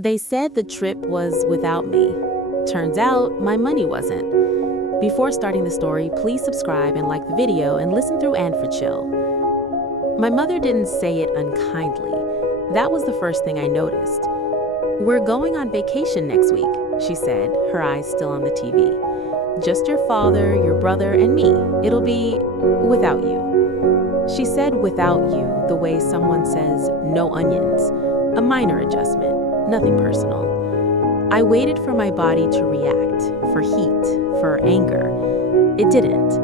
They said the trip was without me. Turns out, my money wasn't. Before starting the story, please subscribe and like the video and listen through and for chill. My mother didn't say it unkindly. That was the first thing I noticed. "We're going on vacation next week," she said, her eyes still on the TV. "Just your father, your brother, and me. It'll be without you." She said without you the way someone says no onions, a minor adjustment, nothing personal. I waited for my body to react, for heat, for anger. It didn't.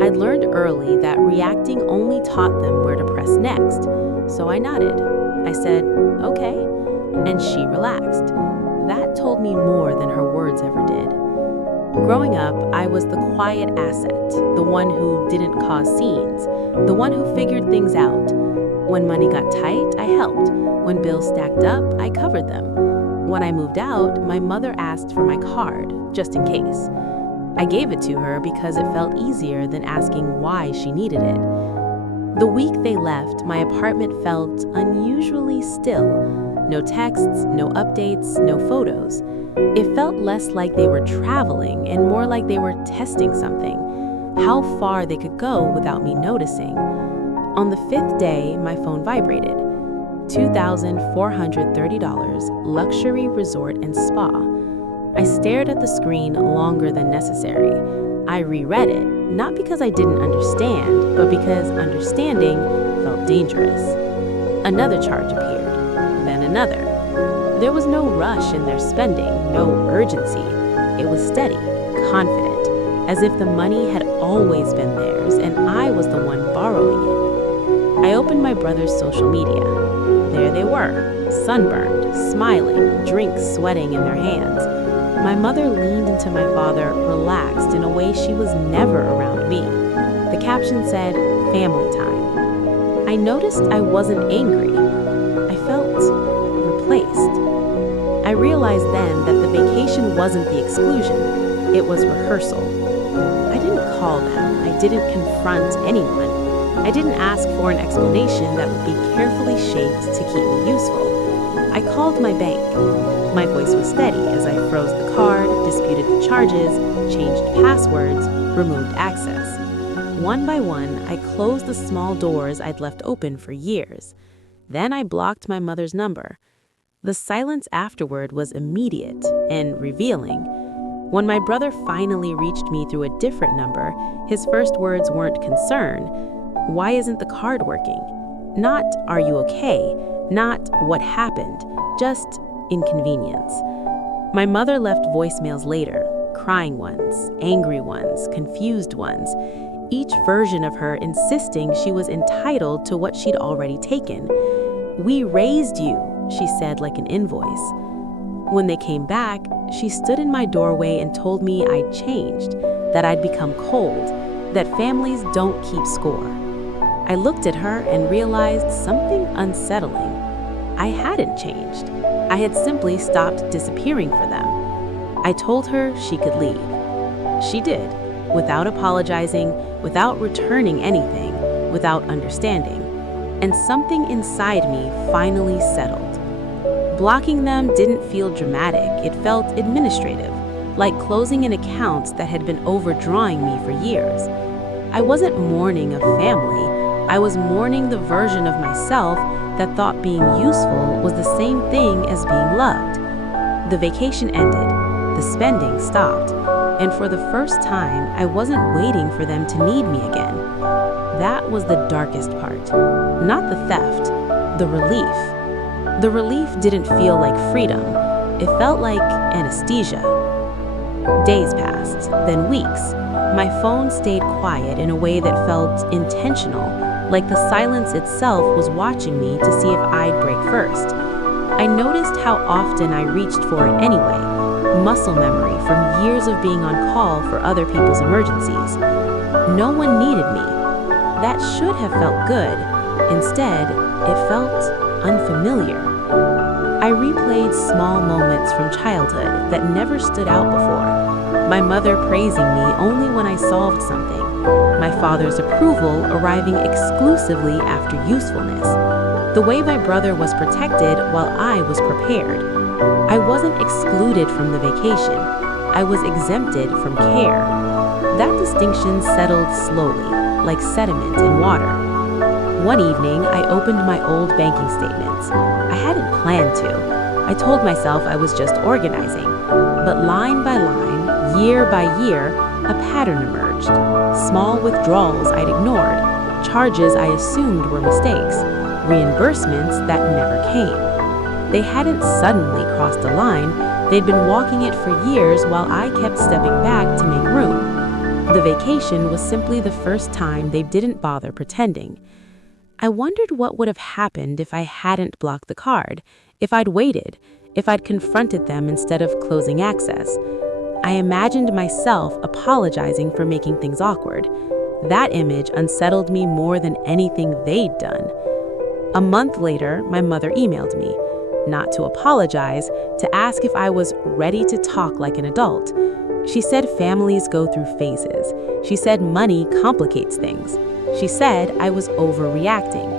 I'd learned early that reacting only taught them where to press next, so I nodded. I said, "Okay," and she relaxed. That told me more than her words ever did. Growing up, I was the quiet asset, the one who didn't cause scenes, the one who figured things out. When money got tight, I helped. When bills stacked up, I covered them. When I moved out, my mother asked for my card, just in case. I gave it to her because it felt easier than asking why she needed it. The week they left, my apartment felt unusually still. No texts, no updates, no photos. It felt less like they were traveling and more like they were testing something, how far they could go without me noticing. On the 5th day, my phone vibrated. $2,430, luxury resort and spa. I stared at the screen longer than necessary. I reread it, not because I didn't understand, but because understanding felt dangerous. Another charge appeared, then another. There was no rush in their spending, no urgency. It was steady, confident, as if the money had always been theirs and I was the one borrowing it. I opened my brother's social media. There they were, sunburned, smiling, drinks sweating in their hands. My mother leaned into my father, relaxed in a way she was never around me. The caption said, "Family time." I noticed I wasn't angry. I felt replaced. I realized then that the vacation wasn't the exclusion, it was rehearsal. I didn't call them, I didn't confront anyone. I didn't ask for an explanation that would be carefully shaped to keep me useful. I called my bank. My voice was steady as I froze the card, disputed the charges, changed passwords, removed access. One by one, I closed the small doors I'd left open for years. Then I blocked my mother's number. The silence afterward was immediate and revealing. When my brother finally reached me through a different number, his first words weren't concern. "Why isn't the card working?" Not, "Are you okay?" Not, "What happened?" Just inconvenience. My mother left voicemails later, crying ones, angry ones, confused ones, each version of her insisting she was entitled to what she'd already taken. "We raised you," she said like an invoice. When they came back, she stood in my doorway and told me I'd changed, that I'd become cold, that families don't keep score. I looked at her and realized something unsettling. I hadn't changed. I had simply stopped disappearing for them. I told her she could leave. She did, without apologizing, without returning anything, without understanding. And something inside me finally settled. Blocking them didn't feel dramatic, it felt administrative, like closing an account that had been overdrawing me for years. I wasn't mourning a family, I was mourning the version of myself that thought being useful was the same thing as being loved. The vacation ended, the spending stopped, and for the first time, I wasn't waiting for them to need me again. That was the darkest part. Not the theft, the relief. The relief didn't feel like freedom. It felt like anesthesia. Days passed, then weeks. My phone stayed quiet in a way that felt intentional, like the silence itself was watching me to see if I'd break first. I noticed how often I reached for it anyway, muscle memory from years of being on call for other people's emergencies. No one needed me. That should have felt good. Instead, it felt unfamiliar. I replayed small moments from childhood that never stood out before. My mother praising me only when I solved something. My father's approval arriving exclusively after usefulness. The way my brother was protected while I was prepared. wasn't excluded from the vacation. I was exempted from care. That distinction settled slowly, like sediment in water. One evening, I opened my old banking statements. I hadn't planned to. I told myself I was just organizing. But line by line, year by year, a pattern emerged. Small withdrawals I'd ignored, charges I assumed were mistakes, reimbursements that never came. They hadn't suddenly crossed a line, they'd been walking it for years while I kept stepping back to make room. The vacation was simply the first time they didn't bother pretending. I wondered what would have happened if I hadn't blocked the card, if I'd waited, if I'd confronted them instead of closing access. I imagined myself apologizing for making things awkward. That image unsettled me more than anything they'd done. A month later, my mother emailed me, not to apologize, to ask if I was ready to talk like an adult. She said families go through phases. She said money complicates things. She said I was overreacting.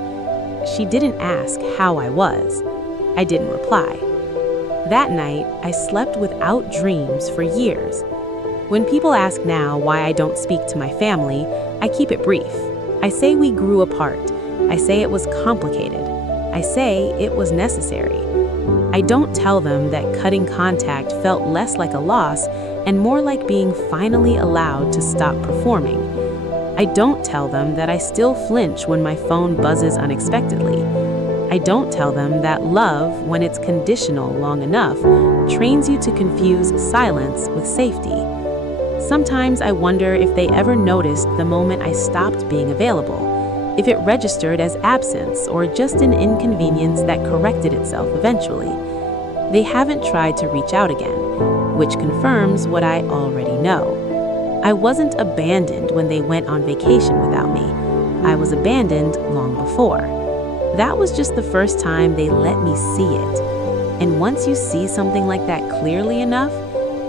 She didn't ask how I was. I didn't reply. That night, I slept without dreams for years. When people ask now why I don't speak to my family, I keep it brief. I say we grew apart. I say it was complicated. I say it was necessary. I don't tell them that cutting contact felt less like a loss and more like being finally allowed to stop performing. I don't tell them that I still flinch when my phone buzzes unexpectedly. I don't tell them that love, when it's conditional long enough, trains you to confuse silence with safety. Sometimes I wonder if they ever noticed the moment I stopped being available, if it registered as absence or just an inconvenience that corrected itself eventually. They haven't tried to reach out again, which confirms what I already know. I wasn't abandoned when they went on vacation without me. I was abandoned long before. That was just the first time they let me see it. And once you see something like that clearly enough,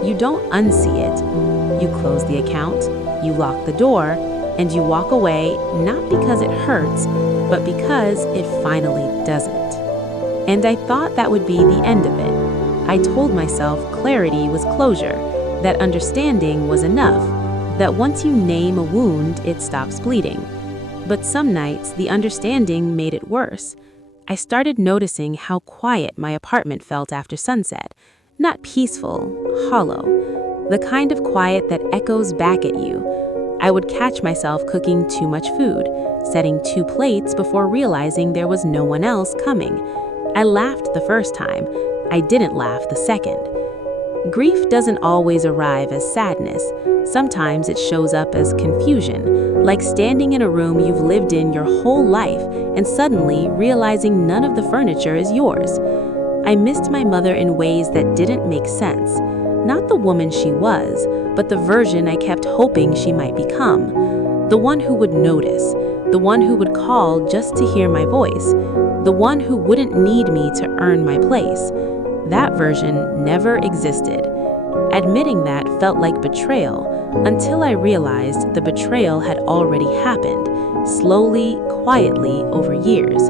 you don't unsee it. You close the account, you lock the door, and you walk away not because it hurts, but because it finally doesn't. And I thought that would be the end of it. I told myself clarity was closure, that understanding was enough, that once you name a wound, it stops bleeding. But some nights, the understanding made it worse. I started noticing how quiet my apartment felt after sunset. Not peaceful, hollow. The kind of quiet that echoes back at you. I would catch myself cooking too much food, setting 2 plates before realizing there was no one else coming. I laughed the first time. I didn't laugh the second. Grief doesn't always arrive as sadness. Sometimes it shows up as confusion, like standing in a room you've lived in your whole life and suddenly realizing none of the furniture is yours. I missed my mother in ways that didn't make sense. Not the woman she was, but the version I kept hoping she might become. The one who would notice, the one who would call just to hear my voice, the one who wouldn't need me to earn my place. That version never existed. Admitting that felt like betrayal until I realized the betrayal had already happened, slowly, quietly, over years.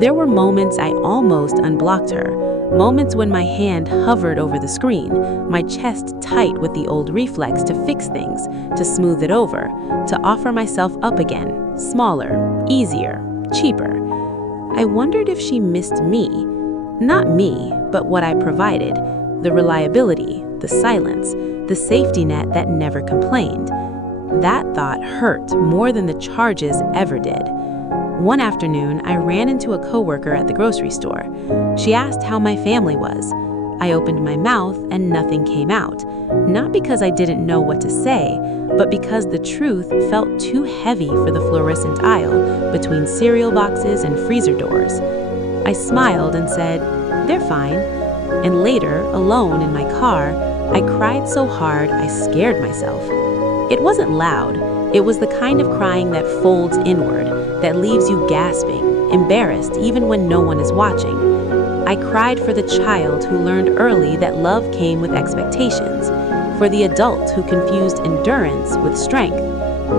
There were moments I almost unblocked her, moments when my hand hovered over the screen, my chest tight with the old reflex to fix things, to smooth it over, to offer myself up again, smaller, easier, cheaper. I wondered if she missed me. Not me, but what I provided, the reliability, the silence, the safety net that never complained. That thought hurt more than the charges ever did. One afternoon, I ran into a coworker at the grocery store. She asked how my family was. I opened my mouth and nothing came out, not because I didn't know what to say, but because the truth felt too heavy for the fluorescent aisle between cereal boxes and freezer doors. I smiled and said, "They're fine." And later, alone in my car, I cried so hard I scared myself. It wasn't loud. It was the kind of crying that folds inward, that leaves you gasping, embarrassed even when no one is watching. I cried for the child who learned early that love came with expectations, for the adult who confused endurance with strength,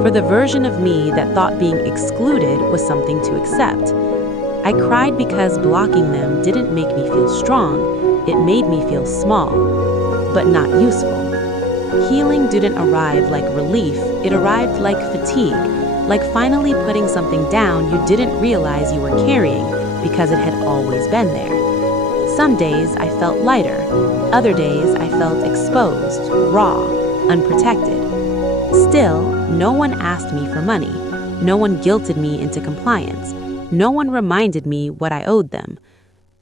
for the version of me that thought being excluded was something to accept. I cried because blocking them didn't make me feel strong, it made me feel small, but not useful. Healing didn't arrive like relief, it arrived like fatigue, like finally putting something down you didn't realize you were carrying because it had always been there. Some days I felt lighter, other days I felt exposed, raw, unprotected. Still, no one asked me for money, no one guilted me into compliance, no one reminded me what I owed them.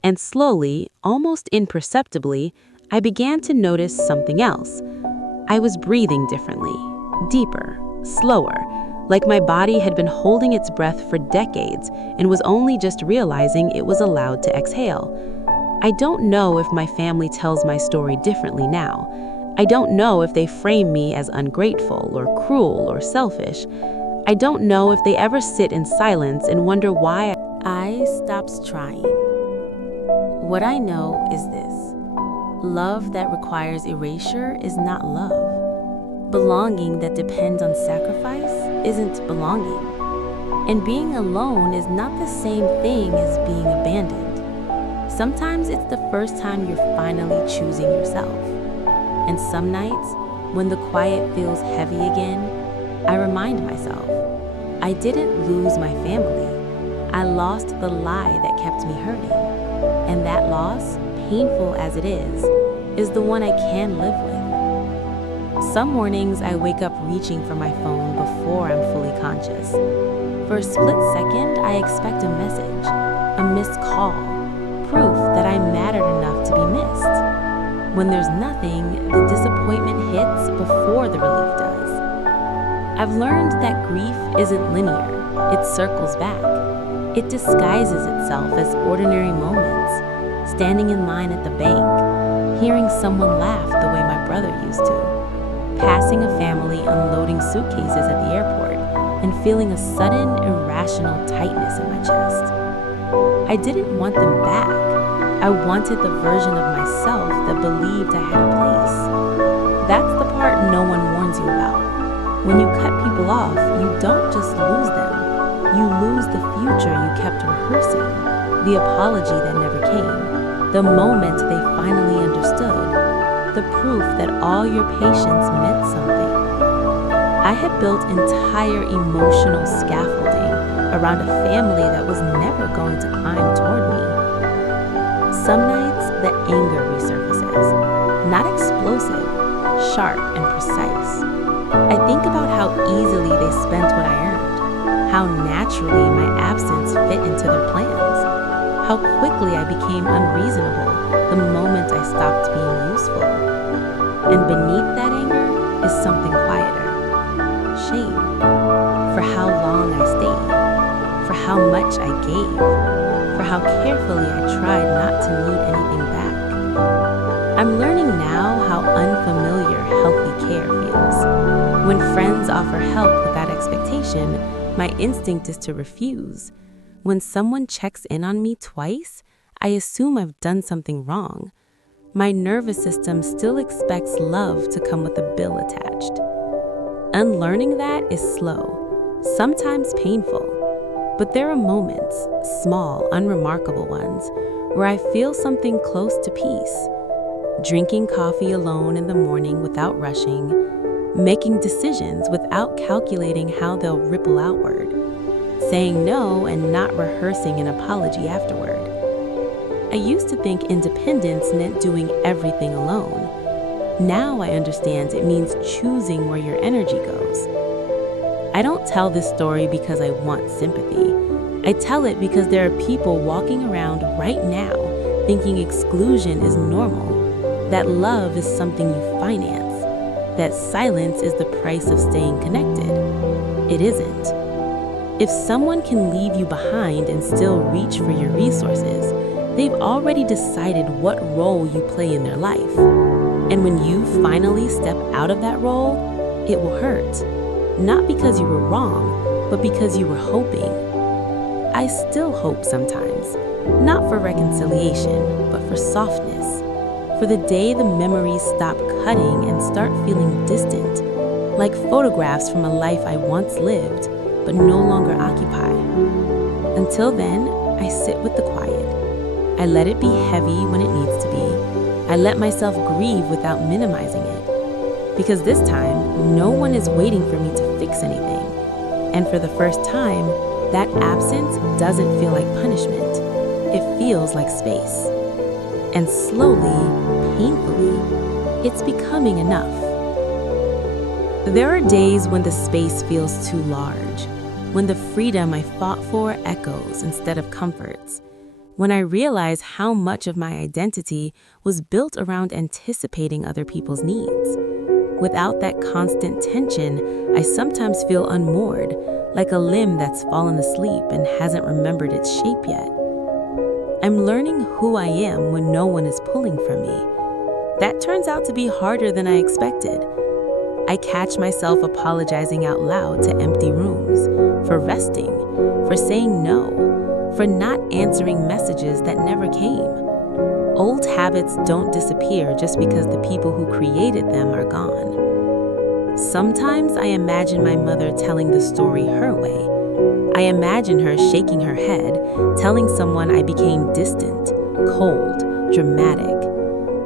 And slowly, almost imperceptibly, I began to notice something else. I was breathing differently, deeper, slower, like my body had been holding its breath for decades and was only just realizing it was allowed to exhale. I don't know if my family tells my story differently now. I don't know if they frame me as ungrateful or cruel or selfish. I don't know if they ever sit in silence and wonder why I stopped trying. What I know is this: love that requires erasure is not love. Belonging that depends on sacrifice isn't belonging. And being alone is not the same thing as being abandoned. Sometimes it's the first time you're finally choosing yourself. And some nights, when the quiet feels heavy again, I remind myself, I didn't lose my family. I lost the lie that kept me hurting. And that loss, painful as it is the one I can live with. Some mornings I wake up reaching for my phone before I'm fully conscious. For a split second, I expect a message, a missed call, proof that I mattered enough to be missed. When there's nothing, the disappointment hits before the relief does. I've learned that grief isn't linear, it circles back. It disguises itself as ordinary moments, standing in line at the bank, hearing someone laugh the way my brother used to, passing a family unloading suitcases at the airport, and feeling a sudden, irrational tightness in my chest. I didn't want them back. I wanted the version of myself that believed I had a place. That's the part no one warns you about. When you cut people off, you don't just lose them. You lose the future you kept rehearsing, the apology that never came, the moment they finally understood, the proof that all your patience meant something. I had built entire emotional scaffolding around a family that was never going to climb toward me. Some nights, the anger resurfaces, not explosive, sharp and precise. I think about how easily they spent what I earned, how naturally my absence fit into their plans, how quickly I became unreasonable the moment I stopped being useful. And beneath that anger is something quieter, shame, for how long I stayed, for how much I gave, for how carefully I tried not to need anything back. I'm learning now how unfamiliar healthy care feels. When friends offer help without expectation, my instinct is to refuse. When someone checks in on me twice, I assume I've done something wrong. My nervous system still expects love to come with a bill attached. Unlearning that is slow, sometimes painful, but there are moments, small, unremarkable ones, where I feel something close to peace. Drinking coffee alone in the morning without rushing, making decisions without calculating how they'll ripple outward, saying no and not rehearsing an apology afterward. I used to think independence meant doing everything alone. Now I understand it means choosing where your energy goes. I don't tell this story because I want sympathy. I tell it because there are people walking around right now thinking exclusion is normal, that love is something you finance, that silence is the price of staying connected. It isn't. If someone can leave you behind and still reach for your resources, they've already decided what role you play in their life. And when you finally step out of that role, it will hurt. Not because you were wrong, but because you were hoping. I still hope sometimes, not for reconciliation, but for softness. For the day the memories stop cutting and start feeling distant, like photographs from a life I once lived, but no longer occupy. Until then, I sit with the quiet. I let it be heavy when it needs to be. I let myself grieve without minimizing it. Because this time, no one is waiting for me to fix anything. And for the first time, that absence doesn't feel like punishment. It feels like space. And slowly, painfully, it's becoming enough. There are days when the space feels too large, when the freedom I fought for echoes instead of comforts, when I realize how much of my identity was built around anticipating other people's needs. Without that constant tension, I sometimes feel unmoored, like a limb that's fallen asleep and hasn't remembered its shape yet. I'm learning who I am when no one is pulling from me. That turns out to be harder than I expected. I catch myself apologizing out loud to empty rooms, for resting, for saying no, for not answering messages that never came. Old habits don't disappear just because the people who created them are gone. Sometimes I imagine my mother telling the story her way. I imagine her shaking her head, telling someone I became distant, cold, dramatic.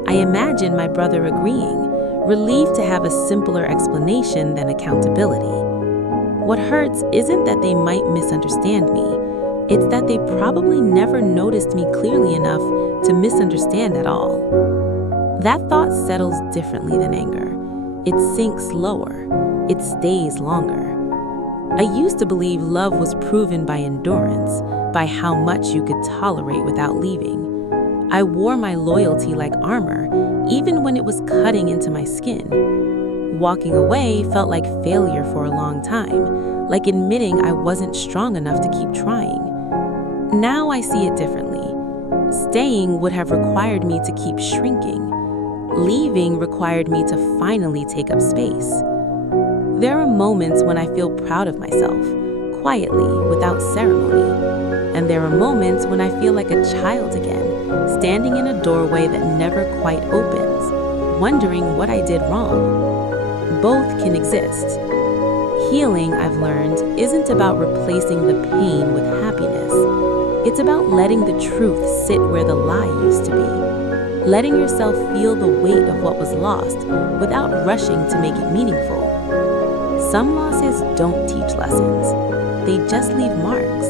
I imagine my brother agreeing, relieved to have a simpler explanation than accountability. What hurts isn't that they might misunderstand me. It's that they probably never noticed me clearly enough to misunderstand at all. That thought settles differently than anger. It sinks lower. It stays longer. I used to believe love was proven by endurance, by how much you could tolerate without leaving. I wore my loyalty like armor, even when it was cutting into my skin. Walking away felt like failure for a long time, like admitting I wasn't strong enough to keep trying. Now I see it differently. Staying would have required me to keep shrinking. Leaving required me to finally take up space. There are moments when I feel proud of myself, quietly, without ceremony. And there are moments when I feel like a child again, standing in a doorway that never quite opens, wondering what I did wrong. Both can exist. Healing, I've learned, isn't about replacing the pain with happiness. It's about letting the truth sit where the lie used to be. Letting yourself feel the weight of what was lost without rushing to make it meaningful. Some losses don't teach lessons. They just leave marks.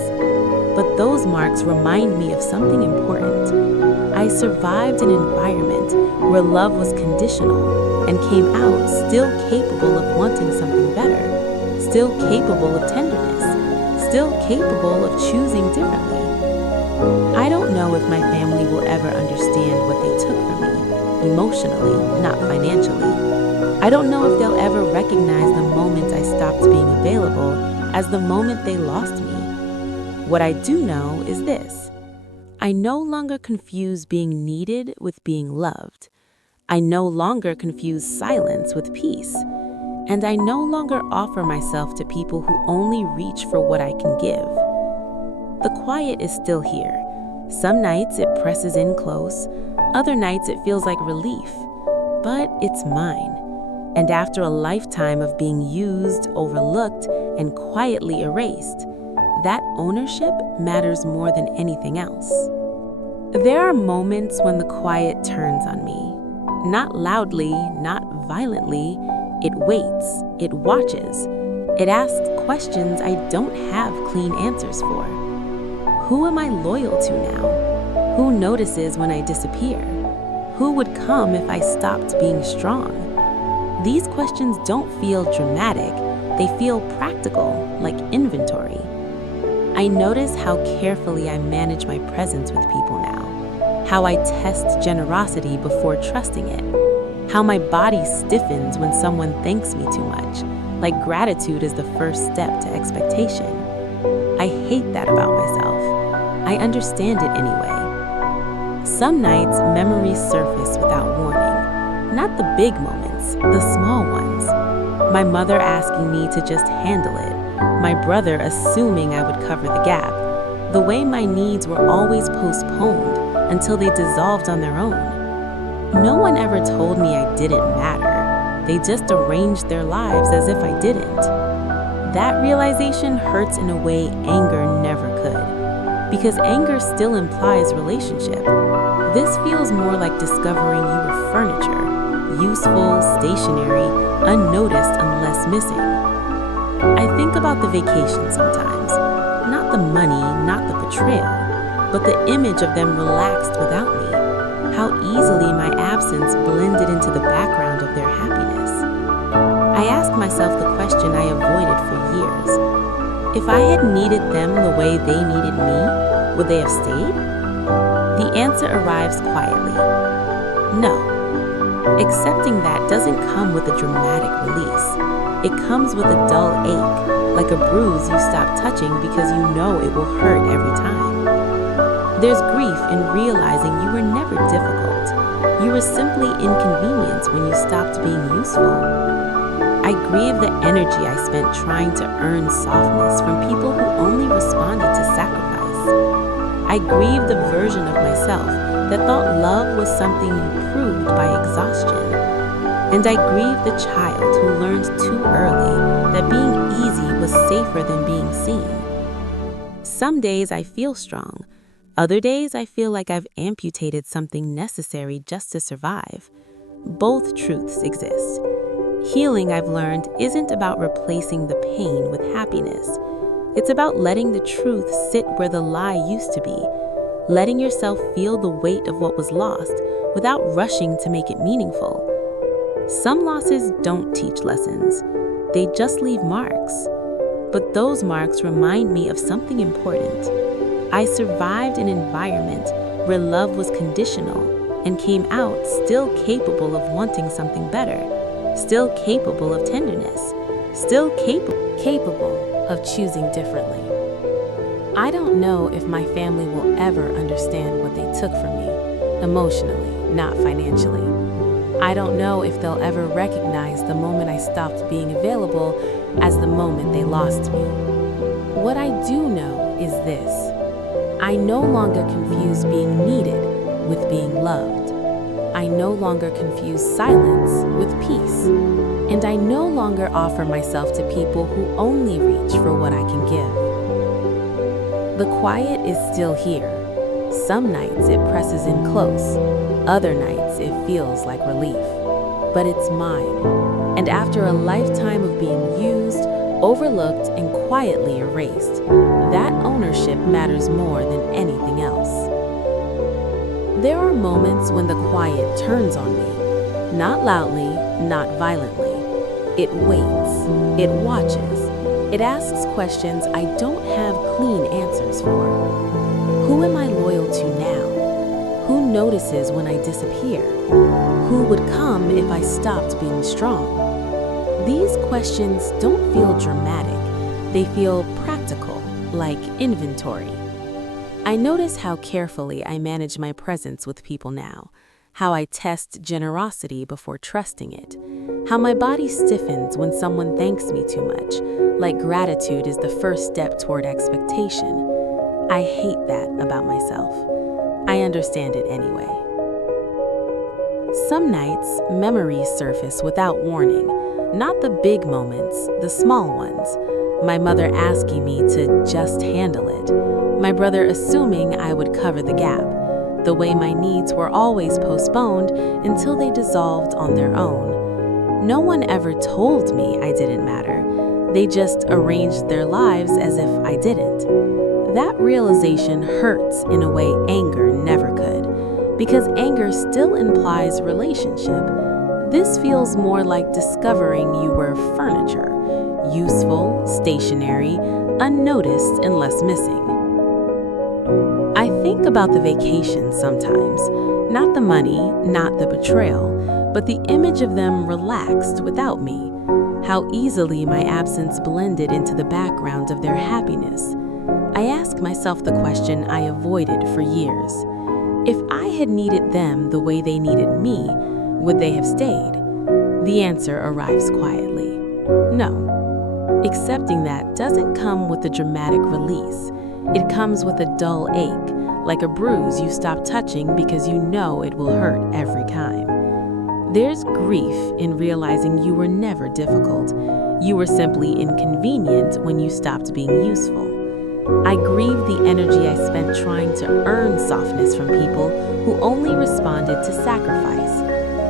But those marks remind me of something important. I survived an environment where love was conditional and came out still capable of wanting something better, still capable of tenderness, still capable of choosing differently. I don't know if my family will ever understand what they took from me, emotionally, not financially. I don't know if they'll ever recognize the moment I stopped being available as the moment they lost me. What I do know is this. I no longer confuse being needed with being loved. I no longer confuse silence with peace. And I no longer offer myself to people who only reach for what I can give. The quiet is still here. Some nights it presses in close, other nights it feels like relief. But it's mine. And after a lifetime of being used, overlooked, and quietly erased, that ownership matters more than anything else. There are moments when the quiet turns on me. Not loudly, not violently. It waits, it watches. It asks questions I don't have clean answers for. Who am I loyal to now? Who notices when I disappear? Who would come if I stopped being strong? These questions don't feel dramatic, they feel practical, like inventory. I notice how carefully I manage my presence with people now, how I test generosity before trusting it, how my body stiffens when someone thanks me too much, like gratitude is the first step to expectation. I hate that about myself. I understand it anyway. Some nights, memories surface without warning, not the big moments, the small ones. My mother asking me to just handle it, my brother assuming I would cover the gap, the way my needs were always postponed until they dissolved on their own. No one ever told me I didn't matter. They just arranged their lives as if I didn't. That realization hurts in a way anger never could. because anger still implies relationship. This feels more like discovering you were furniture, useful, stationary, unnoticed unless missing. I think about the vacation sometimes. Not the money, not the betrayal, but the image of them relaxed without me. How easily my absence blended into the background of their happiness. I ask myself the question I avoided for years. If I had needed them the way they needed me, would they have stayed? The answer arrives quietly. No. Accepting that doesn't come with a dramatic release. It comes with a dull ache, like a bruise you stop touching because you know it will hurt every time. There's grief in realizing you were never difficult. You were simply inconvenienced when you stopped being useful. I grieve the energy I spent trying to earn softness from people who only responded to sacrifice. I grieve the version of myself that thought love was something you proved by exhaustion. And I grieve the child who learned too early that being easy was safer than being seen. Some days I feel strong. Other days I feel like I've amputated something necessary just to survive. Both truths exist. Healing, I've learned, isn't about replacing the pain with happiness. It's about letting the truth sit where the lie used to be, letting yourself feel the weight of what was lost without rushing to make it meaningful. Some losses don't teach lessons. They just leave marks. But those marks remind me of something important. I survived an environment where love was conditional and came out still capable of wanting something better, still capable of tenderness, still capable of choosing differently. I don't know if my family will ever understand what they took from me, emotionally, not financially. I don't know if they'll ever recognize the moment I stopped being available as the moment they lost me. What I do know is this. I no longer confuse being needed with being loved. I no longer confuse silence with peace. And I no longer offer myself to people who only reach for what I can give. The quiet is still here. Some nights it presses in close. Other nights it feels like relief. But it's mine. And after a lifetime of being used, overlooked, and quietly erased, that ownership matters more than anything else. There are moments when the quiet turns on me. Not loudly, not violently. It waits. It watches. It asks questions I don't have clean answers for. Who am I loyal to now? Who notices when I disappear? Who would come if I stopped being strong? These questions don't feel dramatic. They feel practical, like inventory. I notice how carefully I manage my presence with people now, how I test generosity before trusting it, how my body stiffens when someone thanks me too much, like gratitude is the first step toward expectation. I hate that about myself. I understand it anyway. Some nights, memories surface without warning. Not the big moments, the small ones. My mother asking me to just handle it. My brother assuming I would cover the gap. The way my needs were always postponed until they dissolved on their own. No one ever told me I didn't matter. They just arranged their lives as if I didn't. That realization hurts in a way anger never could, because anger still implies relationship. This feels more like discovering you were furniture, useful, stationary, unnoticed unless missing. I think about the vacation sometimes, not the money, not the betrayal, but the image of them relaxed without me, how easily my absence blended into the background of their happiness. I ask myself the question I avoided for years. If I had needed them the way they needed me, would they have stayed? The answer arrives quietly. No. Accepting that doesn't come with a dramatic release. It comes with a dull ache, like a bruise you stop touching because you know it will hurt every time. There's grief in realizing you were never difficult. You were simply inconvenient when you stopped being useful. I grieve the energy I spent trying to earn softness from people who only responded to sacrifice.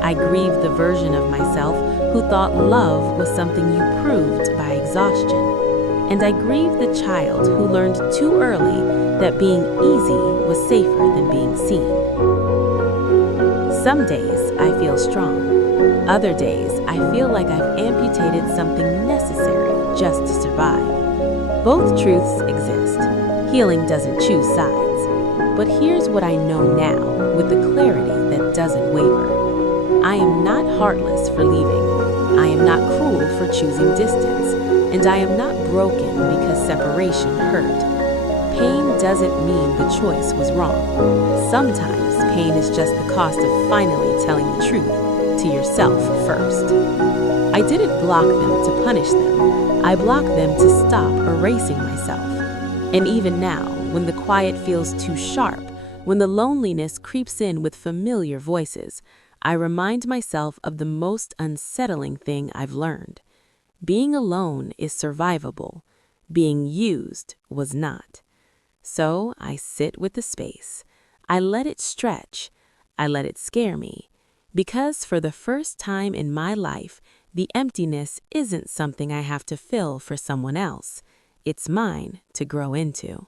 I grieve the version of myself who thought love was something you proved by exhaustion. And I grieve the child who learned too early that being easy was safer than being seen. Some days I feel strong. Other days I feel like I've amputated something necessary just to survive. Both truths exist. Healing doesn't choose sides. But here's what I know now with the clarity that doesn't waver. I am not heartless for leaving. I am not cruel for choosing distance. And I am not broken because separation hurt. Pain doesn't mean the choice was wrong. Sometimes pain is just the cost of finally telling the truth to yourself first. I didn't block them to punish them. I blocked them to stop erasing myself. And even now, when the quiet feels too sharp, when the loneliness creeps in with familiar voices, I remind myself of the most unsettling thing I've learned. Being alone is survivable. Being used was not. So I sit with the space. I let it stretch. I let it scare me. Because for the first time in my life, the emptiness isn't something I have to fill for someone else. It's mine to grow into.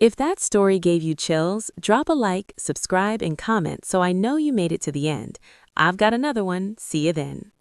If that story gave you chills, drop a like, subscribe, and comment so I know you made it to the end. I've got another one. See you then.